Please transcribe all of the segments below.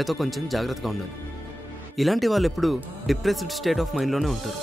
వీళ్ళతో కొంచెం జాగ్రత్తగా ఉండాలి. ఇలాంటి వాళ్ళు ఎప్పుడు డిప్రెస్డ్ స్టేట్ ఆఫ్ మైండ్లోనే ఉంటారు.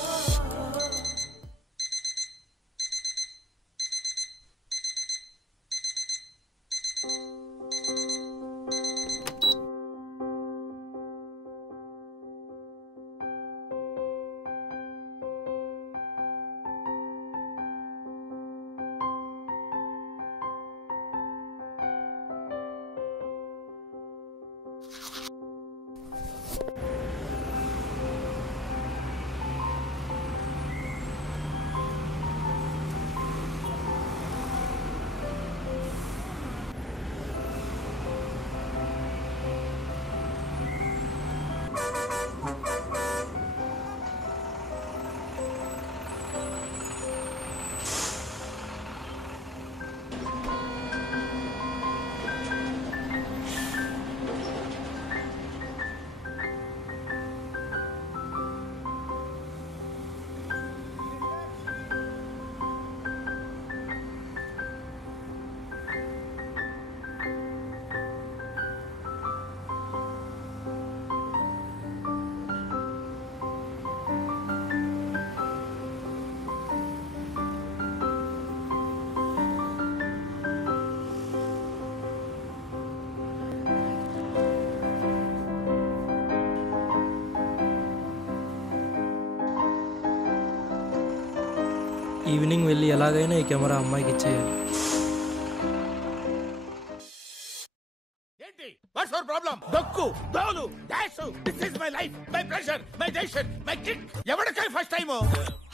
ఈవినింగ్ వెళ్ళి ఎలాగైనా ఈ కెమెరా అమ్మాయికి ఇచ్చేయాలి.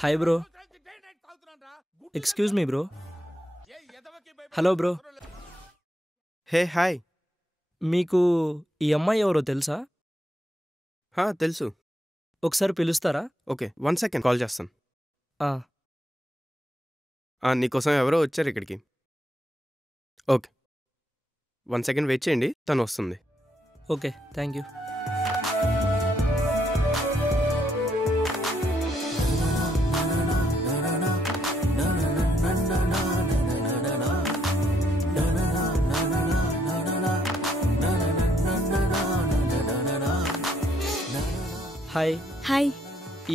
Hi bro. Excuse me bro. Hello bro. Hey hi. మీకు ఈ అమ్మాయి ఎవరో తెలుసా? తెలుసు. ఒకసారి పిలుస్తారా? ఓకే 1 సెకండ్ కాల్ చేస్తాను. నీకోసం ఎవరో వచ్చారు ఇక్కడికి. ఓకే 1 సెకండ్ వెయిట్ చేయండి, తను వస్తుంది. Okay thank you. Hi. Hi.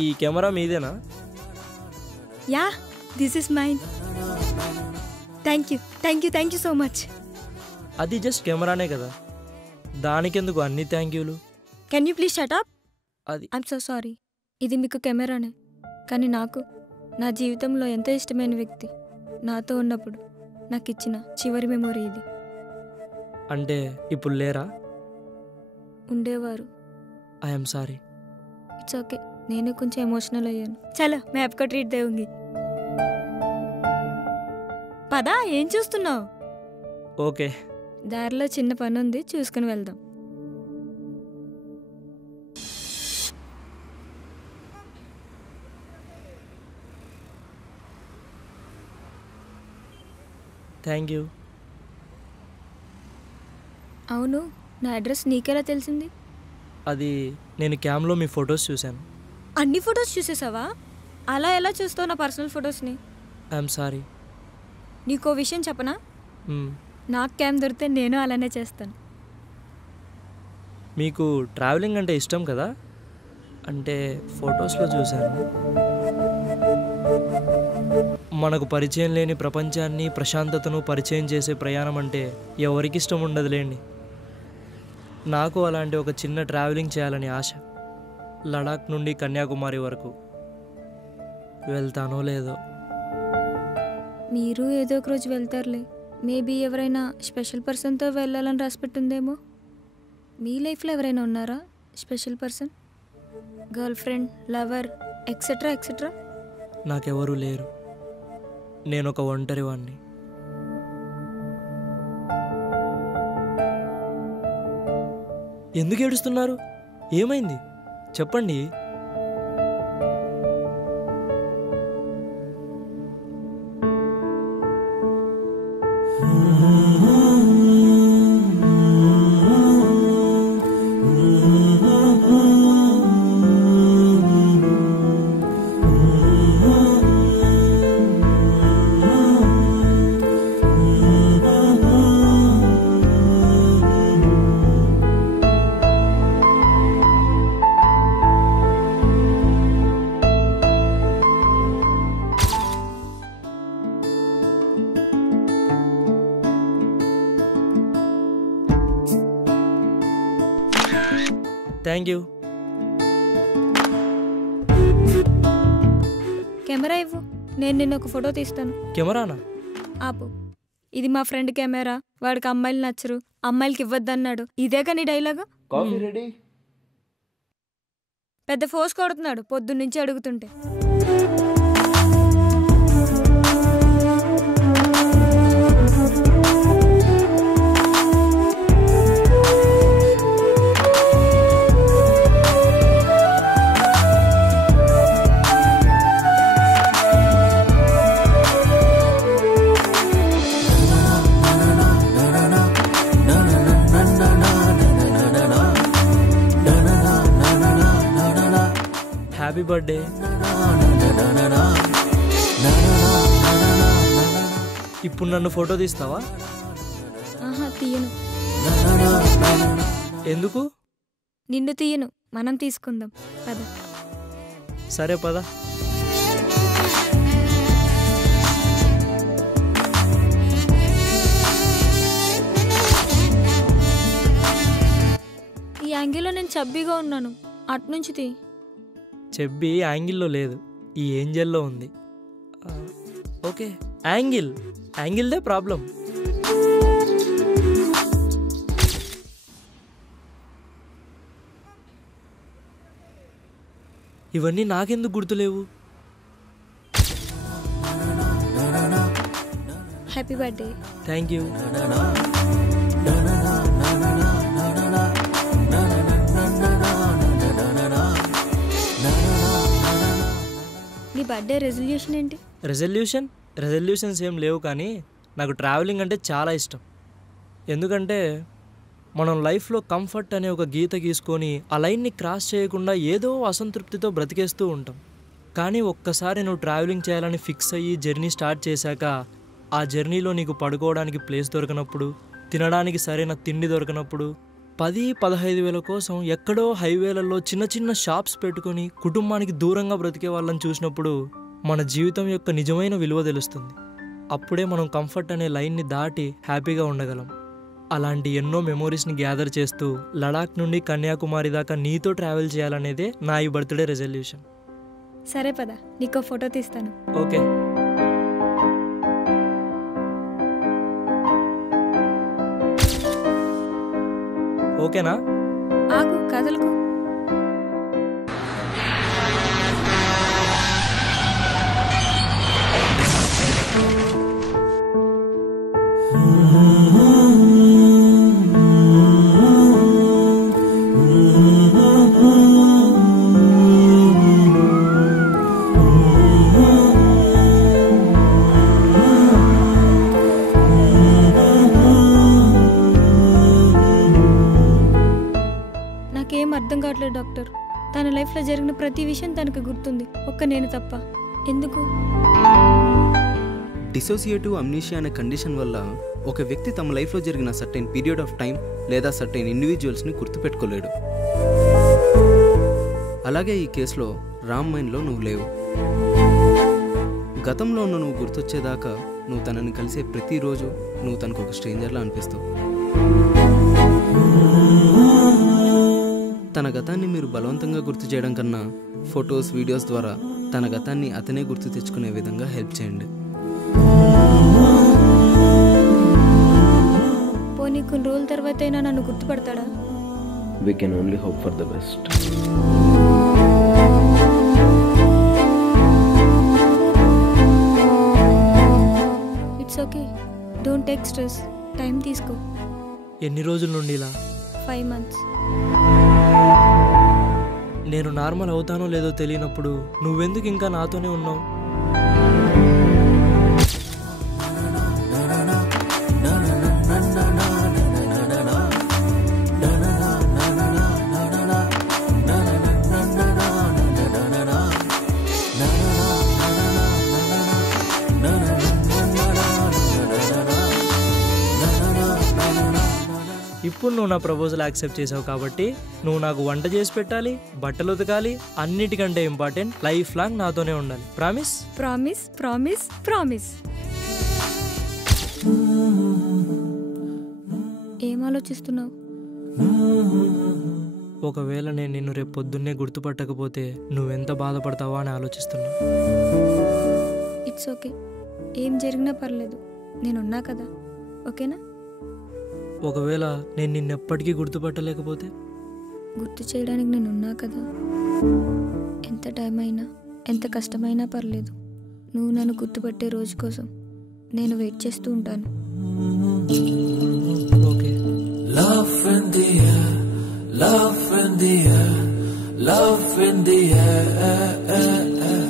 ఈ కెమెరా మీదేనా? Yeah, this is mine. Thank you so much. అది జస్ట్ కెమెరానే కదా, దానికెందుకు అన్ని థ్యాంక్ యూలు? Can you please shut up? అది ఐమ్ సో సారీ. ఇది మీకు కెమెరానే, కానీ నాకు నా జీవితంలో ఎంతో ఇష్టమైన వ్యక్తి నాతో ఉన్నప్పుడు నాకు ఇచ్చిన చివరి మెమొరీ ఇది. అంటే ఇప్పుడు లేరా? ఉండేవారు. I'm sorry. ఇట్స్ ఓకే, నేను కొంచెం ఎమోషనల్ అయ్యాను. చలో मैं आपको ट्रीट दूंगी. పదా, ఏం చూస్తున్నావు? ఓకే. దారిలో చిన్న పని ఉంది, చూసుకుని వెళ్దాం. Thank you. అవును, నా అడ్రస్ నీకెలా తెలిసింది? అది నేను క్యామ్లో మీ ఫొటోస్ చూశాను. అన్ని ఫొటోస్ చూసేసావా? అలా ఎలా చూస్తావు నా పర్సనల్ ఫొటోస్ని? I'm sorry. నీకో విషయం చెప్పనా? నాకు క్యామ్ దొరికితే నేను అలానే చేస్తాను. మీకు ట్రావెలింగ్ అంటే ఇష్టం కదా? అంటే ఫొటోస్లో చూశాను. మనకు పరిచయం లేని ప్రపంచాన్ని, ప్రశాంతతను పరిచయం చేసే ప్రయాణం అంటే ఎవరికి ఇష్టం ఉండదులేండి. నాకు అలాంటి ఒక చిన్న ట్రావెలింగ్ చేయాలని ఆశ. లడాక్ నుండి కన్యాకుమారి వరకు. వెళ్తానో లేదో. మీరు ఏదో ఒక రోజు వెళ్తారులే. మేబీ ఎవరైనా స్పెషల్ పర్సన్తో వెళ్ళాలని రాసిపెట్టుందేమో. మీ లైఫ్లో ఎవరైనా ఉన్నారా special person? Girlfriend, lover, etcetera etcetera? నాకెవరూ లేరు. నేను ఒక ఒంటరి వాణ్ణి. ఎందుకు ఏడుస్తున్నారు? ఏమైంది చెప్పండి. Thank you. కెమెరా ఇవ్వు, నేను నిన్న ఒక ఫోటో తీస్తాను. కెమెరానా? ఆపు. ఇది మా ఫ్రెండ్ కెమెరా. వాడికి అమ్మాయిలు నచ్చరు, అమ్మాయిలకి ఇవ్వద్దన్నాడు. ఇదే కానీ డైలాగు. Coffee ready. పెద్ద ఫోర్స్ కొడుతున్నాడు పొద్దున్నుంచి అడుగుతుంటే. Happy birthday. ఇప్పుడు నన్ను ఫోటో తీస్తావా? ఆహా, తీయను. ఎందుకు? నిన్ను తీయను, మనం తీసుకుందాం పద. సరే పద. ఈ యాంగిల్లో నేను చబ్బీగా ఉన్నాను, అట్నుంచి తీ. చెబ్బి యాంగిల్లో లేదు, ఈ ఏంజల్లో ఉంది. ఓకే, యాంగిల్దే ప్రాబ్లం. ఇవన్నీ నాకెందుకు గుర్తులేవు? Happy birthday. Thank you. నీ బర్త్డే రెజల్యూషన్ ఏంటి? రెజల్యూషన్స్ ఏం లేవు, కానీ నాకు ట్రావెలింగ్ అంటే చాలా ఇష్టం. ఎందుకంటే మనం లైఫ్లో కంఫర్ట్ అనే ఒక గీత గీసుకొని ఆ లైన్ని క్రాస్ చేయకుండా ఏదో అసంతృప్తితో బ్రతికేస్తూ ఉంటాం. కానీ ఒక్కసారి నువ్వు ట్రావెలింగ్ చేయాలని ఫిక్స్ అయ్యి జర్నీ స్టార్ట్ చేశాక, ఆ జర్నీలో నీకు పడుకోవడానికి ప్లేస్ దొరకనప్పుడు, తినడానికి సరైన తిండి దొరకనప్పుడు, 10-15 వేల కోసం ఎక్కడో హైవేలలో చిన్న చిన్న షాప్స్ పెట్టుకొని కుటుంబానికి దూరంగా బ్రతికే వాళ్ళని చూసినప్పుడు మన జీవితం యొక్క నిజమైన విలువ తెలుస్తుంది. అప్పుడే మనం కంఫర్ట్ అనే లైన్ని దాటి హ్యాపీగా ఉండగలం. అలాంటి ఎన్నో మెమోరీస్ని గ్యాదర్ చేస్తూ లడాక్ నుండి కన్యాకుమారి దాకా నీతో ట్రావెల్ చేయాలనేదే నా ఈ బర్త్డే రెజల్యూషన్. సరే పద, నీకో ఫోటో తీస్తాను. ఓకే. ఓకేనా? ఆగు, కదలకు. నాకేం అర్థం కావట్లేదు డాక్టర్. తన లైఫ్లో జరిగిన ప్రతి విషయం తనకు గుర్తుంది, ఒక్క నేను తప్ప. ఎందుకు? డిసోసియేటివ్ అమ్నీషియా అనే కండిషన్ వల్ల ఒక వ్యక్తి తమ లైఫ్లో జరిగిన సర్టెన్ పీరియడ్ ఆఫ్ టైం లేదా సర్టెన్ ఇండివిజువల్స్ని గుర్తుపెట్టుకోలేడు. అలాగే ఈ కేసులో రామ్ మైండ్లో నువ్వు లేవు. గతంలో ఉన్న నువ్వు గుర్తొచ్చేదాకా నువ్వు తనని కలిసే ప్రతిరోజు నువ్వు తనకు ఒక స్ట్రేంజర్లా అనిపిస్తావు. తన గతాన్ని మీరు బలవంతంగా గుర్తు చేయడం కన్నా ఫొటోస్, వీడియోస్ ద్వారా తన గతాన్ని అతనే గుర్తు తెచ్చుకునే విధంగా హెల్ప్ చేయండి. పోనీ కొన్ని రోజుల తర్వాత అయినా నన్ను గుర్తుపడతాడా? We can only hope for the best. It's okay, don't take stress, time తీసుకో. ఎన్ని రోజుల నుండి ఇలా? 5 months. నేను నార్మల్ అవుతానో లేదో తెలియనప్పుడు నువ్వెందుకు ఇంకా నాతోనే ఉన్నావు? ఇప్పుడు నువ్వు నా ప్రపోజల్ యాక్సెప్ట్ చేసావు కాబట్టి నువ్వు నాకు వంట చేసి పెట్టాలి, బట్టలు ఉతకాలి, అన్నిటికంటే ఇంపార్టెంట్ లైఫ్ లాంగ్ నాతోనే ఉండాలి. ప్రామిస్? Promise, promise, promise. ఏం ఆలోచిస్తున్నావు? ఒకవేళ నేను నిన్ను రేపు పొద్దున్నే గుర్తుపట్టకపోతే నువ్వెంత బాధపడతావో అని ఆలోచిస్తున్నా. ఇట్స్ ఓకే, ఏం జరిగినా పర్లేదు, నేనున్నా కదా, ఓకేనా? ఒకవేళ నేను నిన్నెప్పటికీ గుర్తుపట్టలేకపోతే? గుర్తు చేయడానికి నేనున్నా కదా. ఎంత టైం అయినా, ఎంత కష్టమైనా పర్లేదు, నువ్వు నన్ను గుర్తుపట్టే రోజు కోసం నేను వెయిట్ చేస్తూ ఉంటాను. Okay. Love in the air, love in the air, love in the air.